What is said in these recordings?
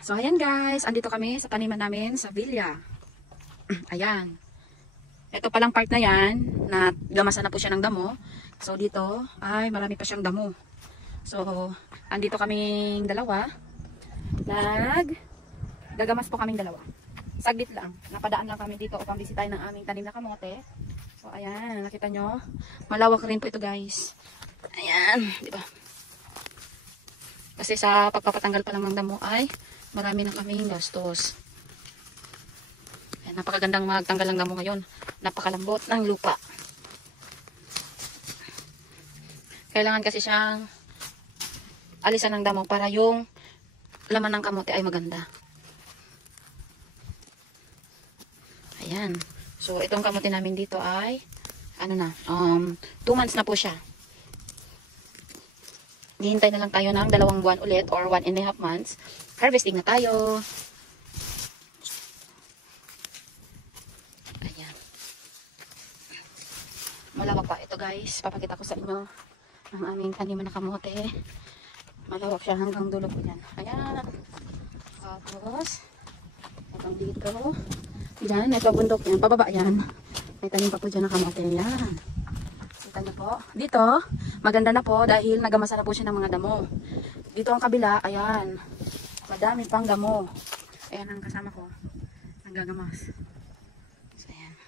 So, ayan guys. Andito kami sa taniman namin sa Villa. Ayan. Ito palang part na yan, na gamasan na po siya ng damo. So, dito ay marami pa siyang damo. So, andito kaming dalawa. Gagamas po kaming dalawa. Saglit lang. Napadaan lang kami dito upang bisitahin ng aming tanim na kamote. So, ayan. Nakita nyo? Malawak rin po ito guys. Ayan. Diba? Kasi sa pagpapatanggal pa lang ng damo ay marami na kaming gastos. Ayan, napakagandang magtanggal ng damo ngayon. Napakalambot ng lupa. Kailangan kasi siyang alisan ng damo para yung laman ng kamote ay maganda. Ayan. So, itong kamote namin dito ay 2 months na po siya. Hihintay na lang tayo ng 2 buwan ulit or 1.5 months. Harvesting na tayo. Ayan. Malawak pa ito guys. Papakita ko sa inyo ang aming taniman na kamote. Malawak siya hanggang dulo po yan. Ayan. Tapos, hanggang dito. Yan, ito bundok yan. Pababa yan. May tanim pa po dyan na kamote. Yan. Kita niyo po. Dito, maganda na po dahil nagamasa na po siya ng mga damo. Dito ang kabila, ayan. Madami pang damo. Ayan ang kasama ko. Nanggagamas. So, ayan.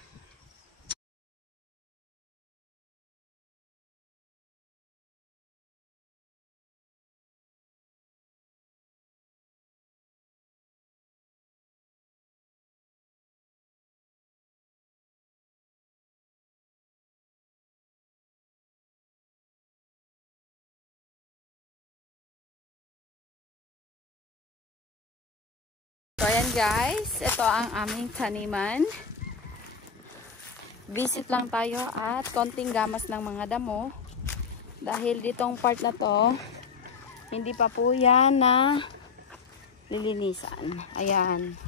So, ayan guys, ito ang aming taniman. Visit lang tayo at konting gamas ng mga damo. Dahil ditong part na to, hindi pa po yan na lilinisan. Ayan.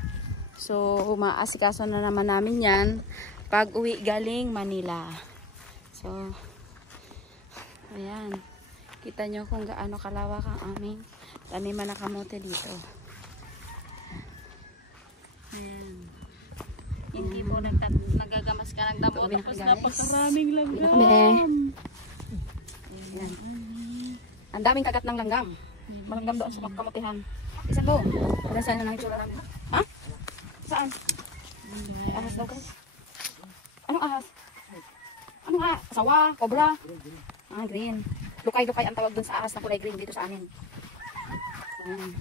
So, maasikaso na naman namin yan pag uwi galing Manila. So, ayan. Kita nyo kung gaano kalawak ang aming taniman na kamote dito. Ayan. Hindi po nagagamas ka ng damo. Tapos napakaraming langgam. Ayan. Ang daming kagat ng langgam. Malanggam doon sa kamutihan. Isa po. Saan na lang itsura namin? Ha? Saan? May ahas daw guys. Anong ahas? Anong ahas? Sawa? Cobra? Green. Lukay-lukay ang tawag dun sa ahas na kulay green dito sa amin. Ayan.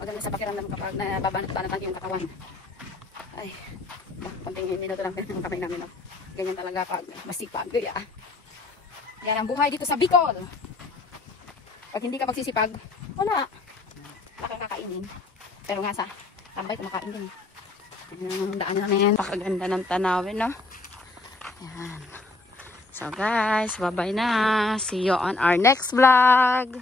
Maganda sa pakiramdam kapag nababanat-banatan yung katawan. Ay, konting minuto lang ng kamay namin. No? Ganyan talaga pag masipag. Kaya, yan ang buhay dito sa Bicol. Pag hindi ka magsisipag, wala. Nakakakainin. Pero nga sa tambay, kumakain din. Yan ang daan namin. Pakaganda ng tanawin, no? Yan. So guys, bye-bye na. See you on our next vlog.